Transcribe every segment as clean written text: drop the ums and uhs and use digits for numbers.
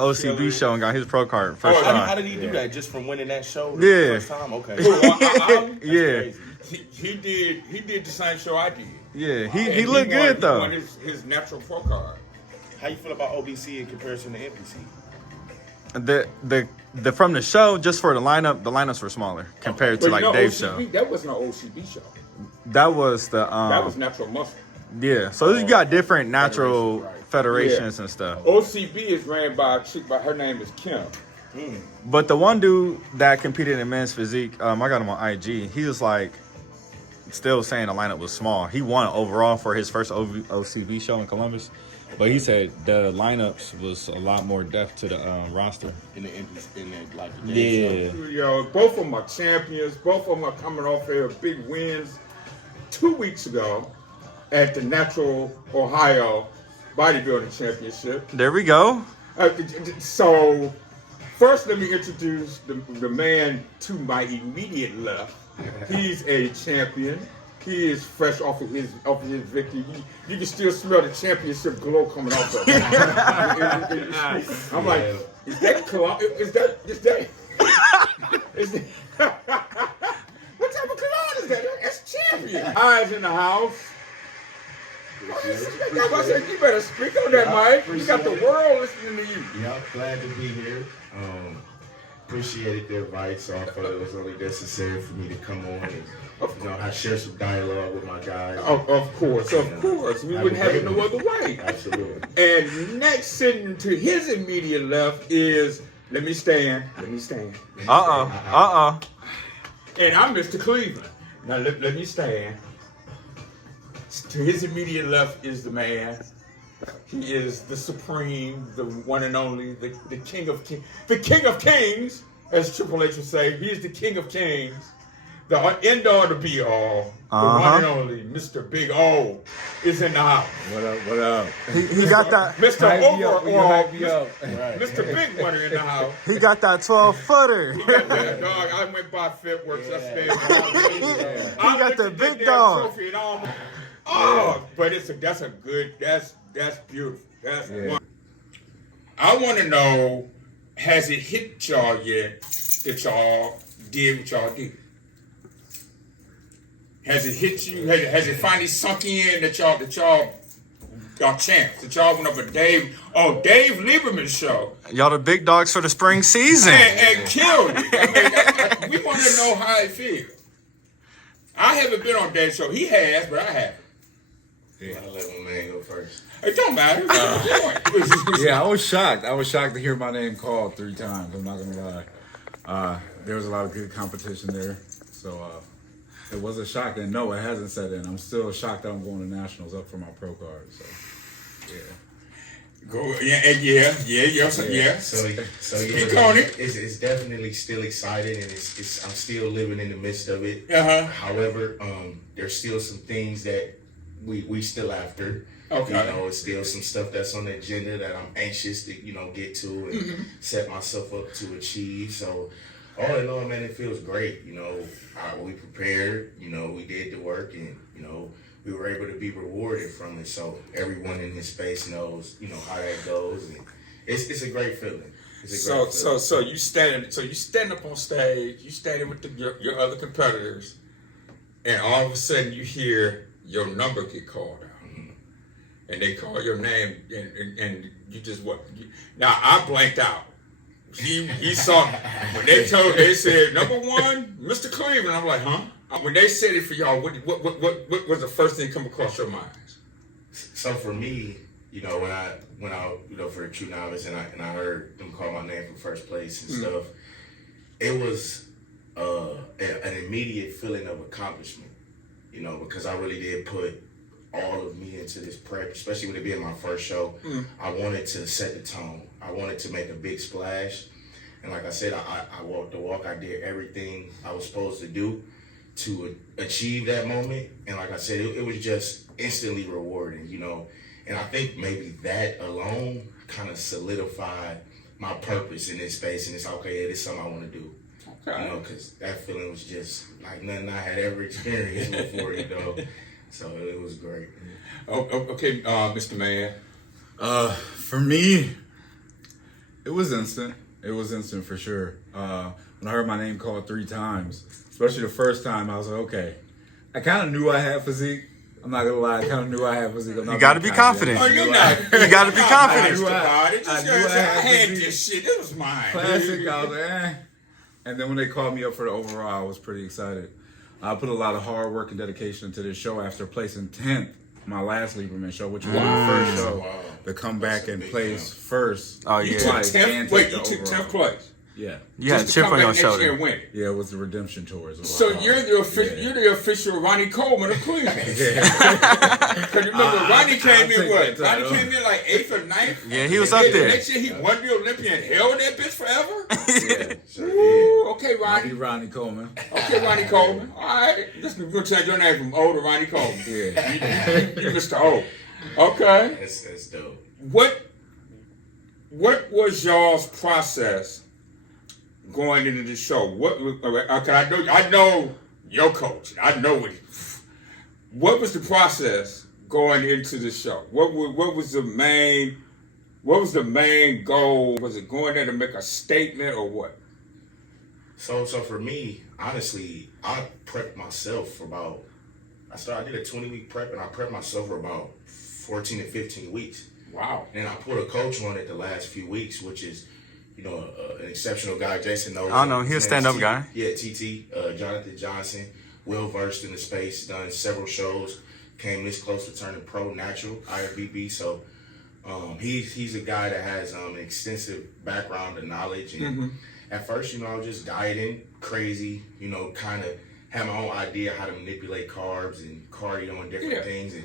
OCB show and got his pro card first time. How did he do that? Just from winning that show the first time? Okay. Yeah. He did the same show I did. Yeah, he looked good though. He won his natural pro card. How you feel about OBC in comparison to NPC? The from the show, just for the lineups were smaller compared to like Dave's show. That wasn't an OCB show. That was the that was natural muscle. Yeah, so you got different natural federations and stuff. OCB is ran by a chick, but her name is Kim. But the one dude that competed in men's physique, I got him on IG. He was like, still saying the lineup was small. He won overall for his first OCB show in Columbus, but he said the lineups was a lot more depth to the roster. Yo, both of them are champions. Both of them are coming off their big wins 2 weeks ago at the Natural Ohio Bodybuilding Championship. There we go. So, first let me introduce the man to my immediate left. He's a champion. He is fresh off of his victory. You can still smell the championship glow coming off of him. I'm like, is that cologne? Is that what type of cologne is that? That's champion. Eyes in the house. You better speak on that, Mike. You got the world listening to you. Yep, glad to be here. Appreciated the advice, so I thought it was only necessary for me to come on and I share some dialogue with my guys. Of course. We wouldn't have it no other way. Absolutely. And next sitting to his immediate left is, let me stand. Uh-oh. And I'm Mr. Cleveland. Now let me stand. To his immediate left is the man. He is the supreme, the one and only, the king of kings. The king of kings, as Triple H would say. He is the king of kings. The end all, the be all. The one and only Mr. Big O is in the house. What up? He got that. Mr. Overall, Mr. Big One in the house. He got that 12-footer. He got that dog. I went by Fitworks. He got the big dog. But that's beautiful. That's wonderful. I want to know, has it hit y'all yet that y'all did what y'all did? Has it hit you? Has it finally sunk in that y'all champs? That y'all went up a Dave Liberman show. Y'all the big dogs for the spring season. And killed it. I mean, we want to know how it feels. I haven't been on Dave's show. He has, but I haven't. Yeah, I'll let my man go first. It don't matter. Yeah, I was shocked. I was shocked to hear my name called 3 times. I'm not gonna lie. There was a lot of good competition there, so it was a shock. And no, it hasn't set in. I'm still shocked that I'm going to nationals up for my pro card. So, yeah. So Speak on it. It's definitely still exciting, and it's I'm still living in the midst of it. However, there's still some things that we still after. Okay. You know, it's still some stuff that's on the agenda that I'm anxious to, get to and set myself up to achieve. So, all in all, man, it feels great. We prepared, we did the work, and, we were able to be rewarded from it. So, everyone in this space knows, how that goes. And it's a great feeling. So you stand up on stage, you standing with your other competitors, and all of a sudden you hear your number get called out. And they call your name, and you just what? Now I blanked out. He saw when they said #1, Mr. Cleveland. I'm like, huh? When they said it for y'all, what was the first thing come across your minds? So for me, when I went out, for a true novice, and I heard them call my name for first place and stuff, it was an immediate feeling of accomplishment. Because I really did put all of me into this prep, especially with it being my first show. I wanted to set the tone. I wanted to make a big splash. And like I said, I walked the walk. I did everything I was supposed to do to achieve that moment. And like I said, it was just instantly rewarding, And I think maybe that alone kind of solidified my purpose in this space. And it's okay, this is something I want to do. Okay. Because that feeling was just like nothing I had ever experienced before, So it was great. Okay, Mr. Man. For me, It was instant. It was instant for sure. When I heard my name called 3 times, especially the first time, I was like, okay. I kind of knew I had physique. I'm not gonna lie. I kind of knew I had physique. You got to be confident. Oh, you're not. You got to be confident. I had this shit. It was mine. Classic. I was like, eh. And then when they called me up for the overall, I was pretty excited. I put a lot of hard work and dedication into this show after placing 10th, my last Liberman show, which was my first show, to come back and place first. Oh, You yeah. took twice 10th. and Wait, take you the took overall. 10th place. Yeah. You had a Just to chip come on your back next year shoulder. and win it. Yeah, it was the redemption tour. Is what So I call you're it. the official. Yeah. You're the official Ronnie Coleman of Cleveland. Yeah. Because remember, Ronnie came in take what? that Ronnie title. came in like 8th or 9th. Yeah, he was And up then there. Next year he won the Olympia and held that bitch forever. Yeah, sure did. Ooh, okay, I'll be Ronnie. Ronnie Coleman. Okay, Ronnie Coleman. All right, listen, we're gonna change your name from O to Ronnie Coleman. Yeah. You Mr. O. Okay. That's dope. What was y'all's process going into the show? I know your coach. I know what was the process going into the show? What was the main goal? Was it going there to make a statement or what? So for me, honestly, I prepped myself for about. I did a 20-week prep, and I prepped myself for about 14 to 15 weeks. Wow. And I put a coach on it the last few weeks, which is, an exceptional guy. Jason knows. I know, him. he's a His stand-up name's guy. Yeah, TT, Jonathan Johnson, well versed in the space, done several shows, came this close to turning pro natural, IFBB. So he's a guy that has an extensive background and knowledge. And at first, I was just dieting crazy, kind of had my own idea how to manipulate carbs and cardio and different things. And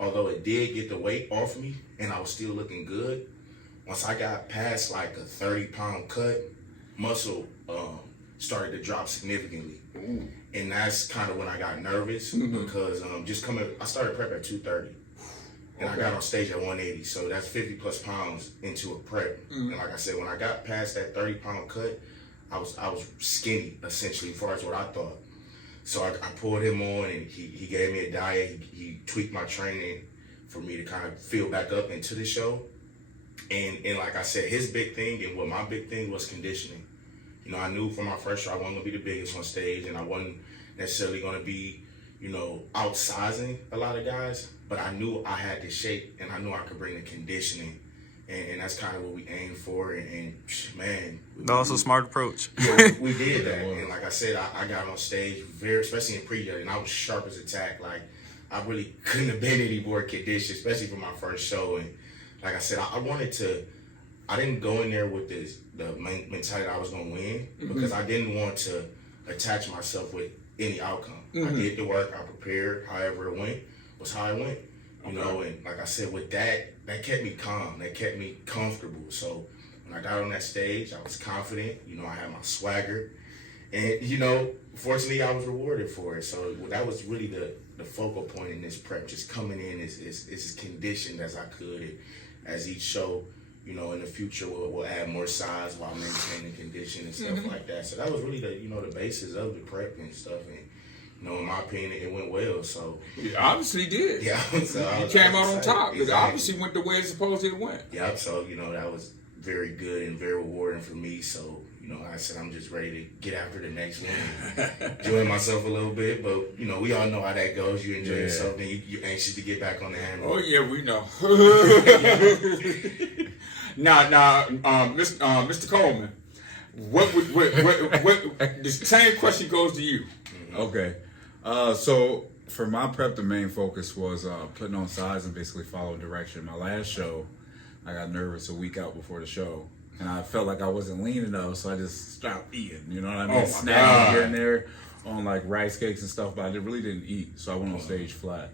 although it did get the weight off me and I was still looking good, once I got past like a 30-pound cut, muscle started to drop significantly. Ooh. And that's kind of when I got nervous because I started prep at 230. And I got on stage at 180, so that's 50 plus pounds into a prep. And like I said, when I got past that 30-pound cut, I was skinny essentially as far as what I thought. So I pulled him on, and he gave me a diet. He tweaked my training for me to kind of feel back up into the show. And like I said, his big thing and what my big thing was conditioning. I knew for my first show I wasn't gonna be the biggest on stage, and I wasn't necessarily gonna be, outsizing a lot of guys. But I knew I had the shape, and I knew I could bring the conditioning, and that's kind of what we aimed for. And man, That was a smart approach. yeah, we did that. And like I said, I got on stage especially in pre-judging, and I was sharp as a tack. Like, I really couldn't have been any more conditioned, especially for my first show. And like I said, I didn't go in there with the mentality that I was going to win because I didn't want to attach myself with any outcome. I did the work, I prepared, however it went, was how it went. And like I said, with that kept me calm, that kept me comfortable. So when I got on that stage, I was confident, I had my swagger. And, fortunately, I was rewarded for it. So that was really the focal point in this prep, just coming in as conditioned as I could. And as each show, in the future, we'll add more size while maintaining condition and stuff like that. So that was really the basis of the prep and stuff. And, in my opinion, it went well. So You obviously did. yeah, so You came out on top. It Exactly. obviously went the way it's supposed to went. Yeah, so that was very good and very rewarding for me. So I said I'm just ready to get after the next one, enjoy myself a little bit. But we all know how that goes. You enjoy yourself, then you're anxious to get back on the hammer. Oh yeah, we know. Now, Mr. Coleman, what the same question goes to you. Okay. So for my prep, the main focus was putting on size and basically following direction. My last show, I got nervous a week out before the show, and I felt like I wasn't lean enough, so I just stopped eating. You know what I mean? Oh my Snagging God. here and there on like rice cakes and stuff, but I really didn't eat, so I went on stage flat.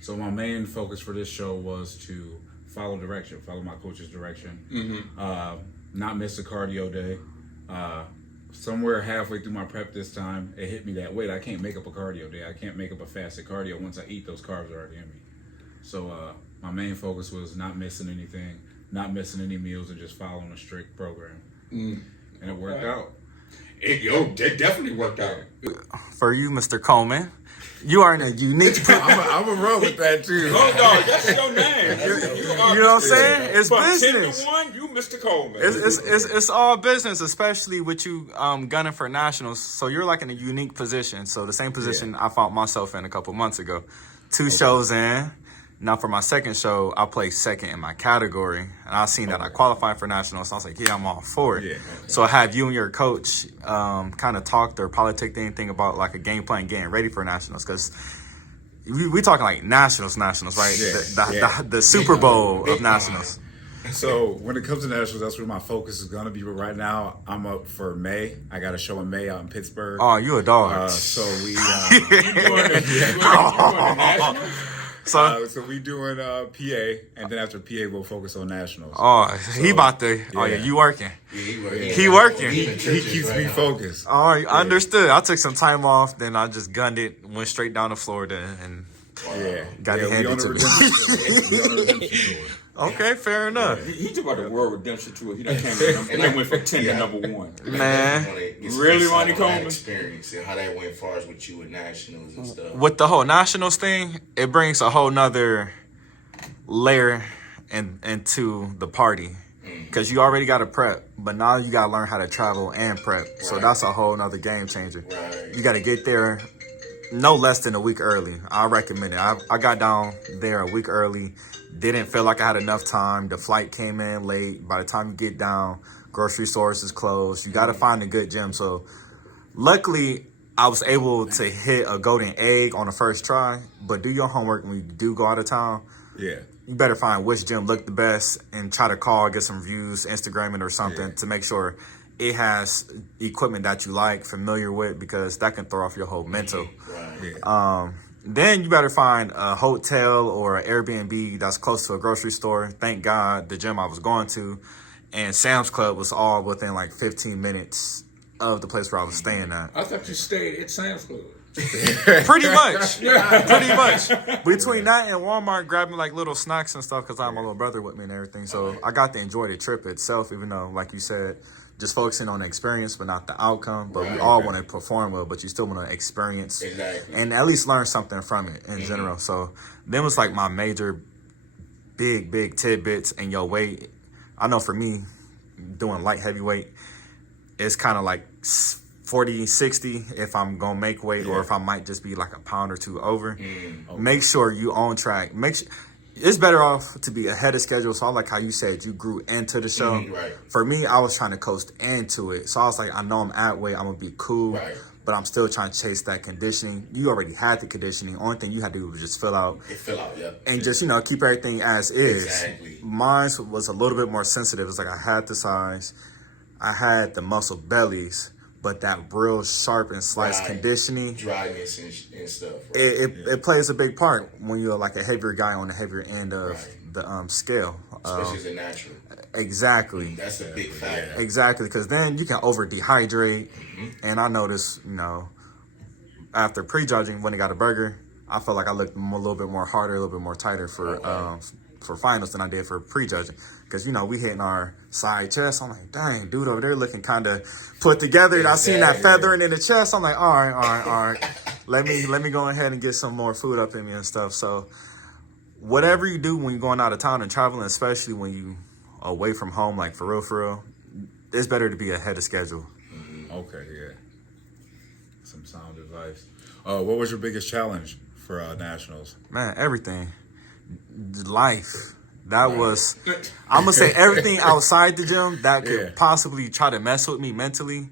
So my main focus for this show was to follow direction, follow my coach's direction, not miss a cardio day. Somewhere halfway through my prep this time, it hit me that, wait, I can't make up a cardio day. I can't make up a fasted cardio once I eat. Those carbs are already in me. So my main focus was not missing anything, not missing any meals, and just following a strict program. And it worked out. It definitely worked out. For you, Mr. Coleman, you are in a unique. I'm a roll with that too. Oh no, that's your name. You know what I'm saying? It's From business. 10-1, you Mr. Coleman. It's all business, especially with you gunning for nationals. So you're like in a unique position. So the same position I found myself in a couple months ago. Two shows in. Now for my second show, I placed second in my category, and I seen that I qualified for nationals. So I was like, yeah, I'm all for it. Yeah. So I have you and your coach kind of talked or politicked anything about like a game plan getting ready for nationals, because we talking like nationals, right? Yeah. The Super Bowl of nationals. So when it comes to nationals, that's where my focus is going to be. But right now, I'm up for May. I got a show in May out in Pittsburgh. Oh, you a dog. So we. You going to national? So we doing PA, and then after PA, we'll focus on nationals. Oh, he about to. Oh yeah, you working? He working. He keeps me focused. Oh, understood. I took some time off, then I just gunned it, went straight down to Florida, and got it handed to me. We on a redemption tour. Okay, fair enough. He took about the World Redemption Tour. He done came to and they went from 10 to number 1. Man. Really, Ronnie Coleman? Experience and how that went far as with you with nationals and stuff. With the whole nationals thing, it brings a whole nother layer into the party. Because you already got to prep, but now you got to learn how to travel and prep. So that's a whole nother game changer. Right. You got to get there no less than a week early. I recommend it. I got down there a week early. Didn't feel like I had enough time. The flight came in late. By the time you get down, grocery stores is closed. You got to find a good gym. So luckily, I was able to hit a golden egg on the first try. But do your homework when you do go out of town. Yeah. You better find which gym looked the best and try to call, get some views, Instagram it or something to make sure it has equipment that you like, familiar with, because that can throw off your whole mental. Right. Yeah. Then you better find a hotel or an Airbnb that's close to a grocery store. Thank God the gym I was going to and Sam's Club was all within like 15 minutes of the place where I was staying at. I thought you stayed at Sam's Club. Pretty much. Pretty much. Between that and Walmart, grabbing like little snacks and stuff because I have my little brother with me and everything. So I got to enjoy the trip itself, even though, like you said, just focusing on the experience but not the outcome. But we all want to perform well, but you still want to experience and at least learn something from it in general. So then was like my major big tidbits and your weight. I know for me, doing light heavyweight, it's kind of like 40, 60 if I'm going to make weight or if I might just be like a pound or two over. Make sure you on track. It's better off to be ahead of schedule. So I like how you said you grew into the show. Right. For me, I was trying to coast into it. So I was like, I know I'm at weight. I'm going to be cool. But I'm still trying to chase that conditioning. You already had the conditioning. Only thing you had to do was just fill out. And just, keep everything as is. Exactly. Mine was a little bit more sensitive. It's like I had the size. I had the muscle bellies. But that real sharp and sliced conditioning, dryness and stuff, it plays a big part when you're like a heavier guy on the heavier end of the scale. Especially as a natural. Exactly. That's a big factor. Exactly, because then you can over dehydrate. And I noticed, after prejudging when I got a burger, I felt like I looked a little bit more harder, a little bit more tighter for finals than I did for prejudging. Because, we hitting our side chest. I'm like, dang, dude over there looking kind of put together. And I seen that feathering in the chest. I'm like, all right. Let me go ahead and get some more food up in me and stuff. So whatever you do when you're going out of town and traveling, especially when you away from home, like for real, it's better to be ahead of schedule. Okay, yeah. Some sound advice. What was your biggest challenge for nationals? Man, everything. Life. That was, I'm going to say everything outside the gym that could possibly try to mess with me mentally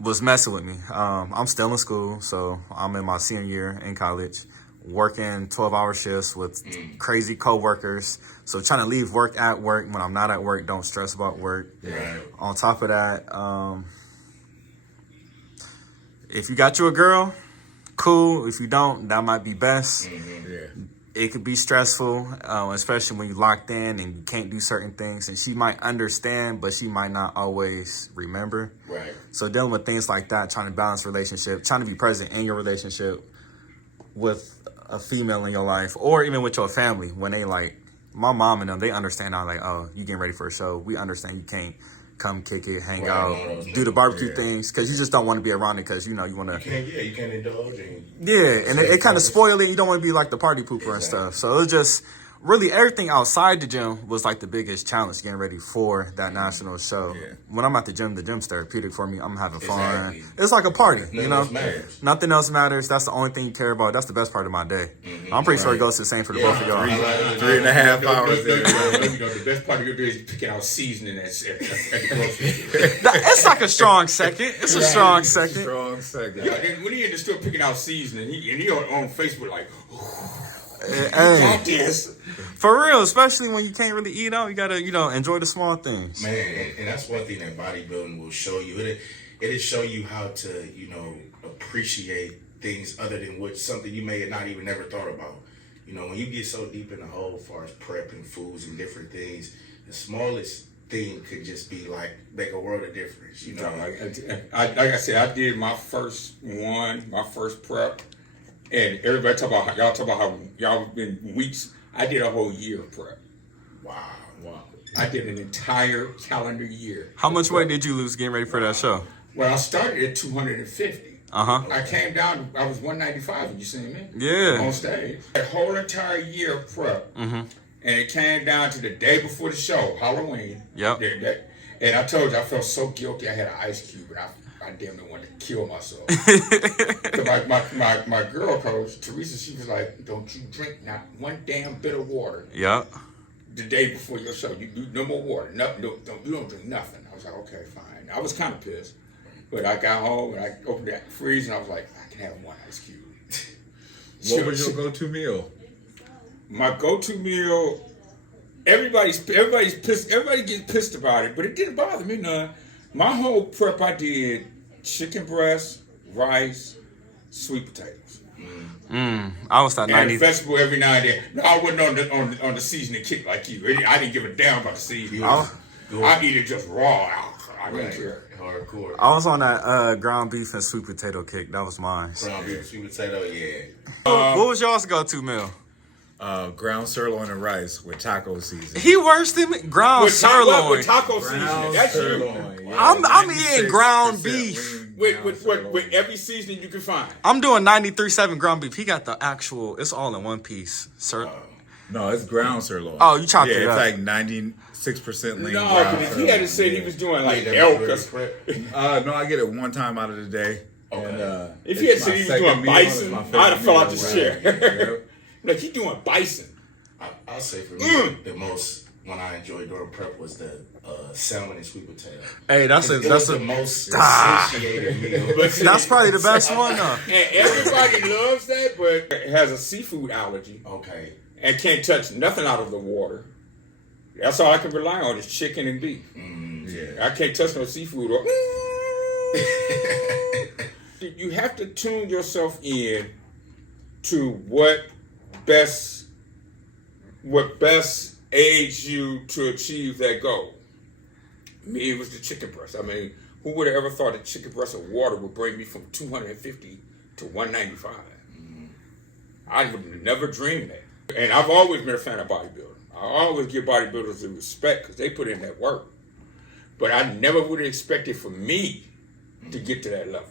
was messing with me. I'm still in school, so I'm in my senior year in college, working 12-hour shifts with crazy coworkers. So trying to leave work at work when I'm not at work, don't stress about work. On top of that, if you got you a girl, cool. If you don't, that might be best. It could be stressful, especially when you're locked in and you can't do certain things. And she might understand, but she might not always remember. So dealing with things like that, trying to balance relationship, trying to be present in your relationship with a female in your life, or even with your family when they like, my mom and them, they understand now, like, oh, you getting ready for a show. We understand you can't come kick it, hang Right, out, no, those do the niggas, barbecue yeah. things, because you just don't want to be around it because, you know, you want to. You can't indulge. And Yeah, and it kind of spoil it. You don't want to be like the party pooper and stuff. So it was just really everything outside the gym was like the biggest challenge getting ready for that national show. Yeah. When I'm at the gym's therapeutic for me. I'm having fun. Exactly. It's like a party, you Nothing know? else matters. Nothing else matters. That's the only thing you care about. That's the best part of my day. I'm pretty sure it goes the same for the both of y'all. 3.5 hours there. You know, the best part of your day is picking out seasoning at the grocery store. It's like a strong second. It's a strong second. Strong second. Yeah, then when he in the store picking out seasoning, he on Facebook like, Hey, got this. for real, especially when you can't really eat out, you gotta, you know, enjoy the small things. Man, and that's one thing that bodybuilding will show you. It'll show you how to, you know, appreciate things other than what something you may have not even never thought about. You know, when you get so deep in the hole as far as prepping foods and different things, the smallest thing could just be like make a world of difference. You know, Like I said, I did my first prep, and everybody talk about how y'all been weeks. I did a whole year of prep. wow. I did an entire calendar year. How much weight did you lose getting ready for that show? Well, I started at 250. Uh-huh. I came down. I was 195. You seen me? Yeah. On stage. A whole entire year of prep, and it came down to the day before the show, Halloween. Yep. And I told you I felt so guilty. I had an ice cube, and I damn near wanted to kill myself. my girl coach Teresa, she was like, "Don't you drink not one damn bit of water Yep. the day before your show. You do no more water. You don't drink nothing." I was like, "Okay, fine." I was kind of pissed, but I got home and I opened that freezer and I was like, "I can have one ice cube." What was your go-to meal? My go-to meal. Everybody's pissed. Everybody gets pissed about it, but it didn't bother me none. My whole prep, I did chicken breast, rice, sweet potatoes. I was that And 90. a vegetable every now and then. No, I wasn't on the seasoning kick like you. I didn't give a damn about the seasoning. I eat it just raw. I didn't care. Hardcore. I was on that ground beef and sweet potato kick. That was mine. Ground beef, sweet potato, yeah. What was y'all's go-to meal? Ground sirloin and rice with taco seasoning. He worse than me. Ground sirloin. With taco seasoning. That's you. I'm eating ground beef. With every seasoning you can find. I'm doing 93.7 ground beef. He got the actual. It's all in one piece, sir. No, it's ground sirloin. Oh, you chopped yeah, it up. it's like 96% lean. No, ground but if he sirloin. had to say he was doing like Made elk. that or- prep. No, I get it one time out of the day. Okay. And, If he had it's said my he was second doing meal, bison, it's my I'd favorite have fell out meal. the chair. Yep. Like he doing bison. I'll say for me, the most when I enjoyed during prep was the salmon and sweet potato. Hey, It was the most associated meal. That's probably the best one, though. And everybody loves that, but has a seafood allergy Okay. and can't touch nothing out of the water. That's all I can rely on is chicken and beef. Yeah. I can't touch no seafood. You have to tune yourself in to what best aids you to achieve that goal. Me, it was the chicken breast. I mean, who would have ever thought a chicken breast of water would bring me from 250 to 195? I would have never dreamed that. And I've always been a fan of bodybuilding. I always give bodybuilders the respect because they put in that work. But I never would have expected for me to get to that level.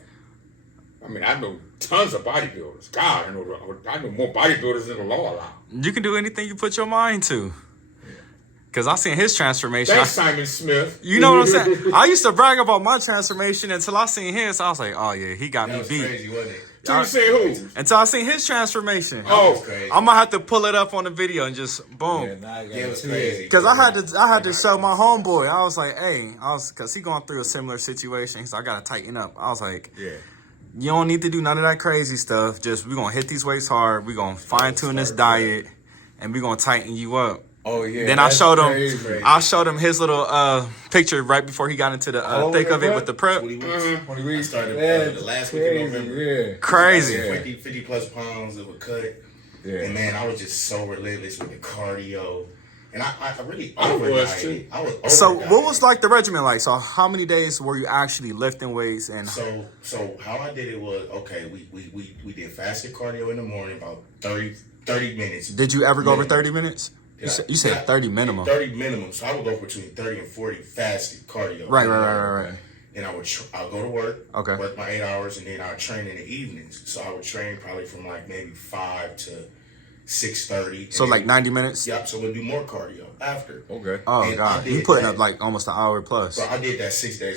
I mean, I know tons of bodybuilders. God, I know more bodybuilders than the law allows. You can do anything you put your mind to. Because I seen his transformation. Thanks, Simon Smith. You know what I'm saying? I used to brag about my transformation until I seen his. I was like, oh, yeah, he got That me was beat. crazy, wasn't it? You say who? Until I seen his transformation. Oh, Crazy. I'm going to have to pull it up on the video and just boom. Yeah, now I Yeah, it was got crazy. Because I had to show my homeboy. I was like, hey, because he going through a similar situation. He's like, I got to tighten up. I was like, Yeah. you don't need to do none of that crazy stuff. Just, we're going to hit these weights hard. We're going to fine tune this diet. And we're going to tighten you up. Oh, yeah. Then I that's showed him. crazy. I showed him his little picture right before he got into the thick of it with the prep. 20 weeks. 20 I weeks. started That's the last week in crazy, November. Yeah. Crazy. Yeah. 50 plus pounds of a cut. Yeah. And man, I was just so relentless with the cardio. And I really I was overdieted. too. I was So overdieted. what was like the regimen like? So how many days were you actually lifting weights and? So how I did it was, okay, we did fasted cardio in the morning, about 30 minutes. Did you ever go over 30 minutes? You said 30 minimum. 30 minimum. So I would go between 30 and 40 fasted cardio. Right. And I'll go to work, Okay. work my 8 hours, and then I'll train in the evenings. So I would train probably from like maybe 5 to 6:30. So like 90 minutes? Yep, so we'll do more cardio after. Okay. Oh, And I God. You did putting that. up like almost an hour plus. So I did that 6 days